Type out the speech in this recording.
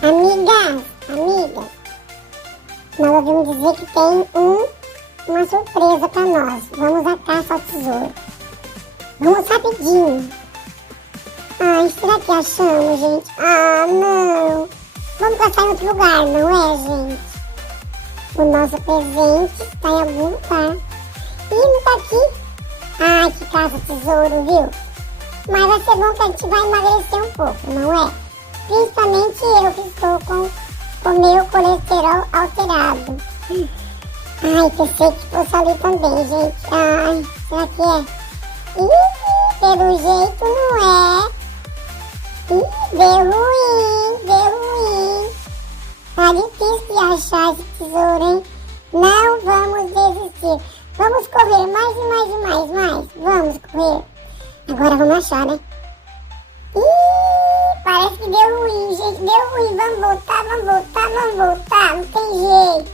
Amigas, nós ouvimos dizer que tem uma surpresa pra nós. Vamos à caça ao tesouro. Vamos rapidinho. Ai, será que achamos, gente? Ah, não. Vamos caçar em outro lugar, não é, gente? O nosso presente está em algum lugar. Ih, não tá aqui. Ai, que caça ao tesouro, viu? Mas vai ser bom que a gente vai emagrecer um pouco, não é? Principalmente eu que estou com o meu colesterol alterado. Ai, pensei que fosse ali também, gente. Ai, será que é? Ih, pelo jeito não é. Ih, deu ruim. Tá difícil de achar esse tesouro, hein? Não vamos desistir. Vamos correr mais e mais e mais. Vamos correr. Agora vamos achar, né? Ih, parece que deu ruim, gente. Deu ruim. Vamos voltar. Não tem jeito.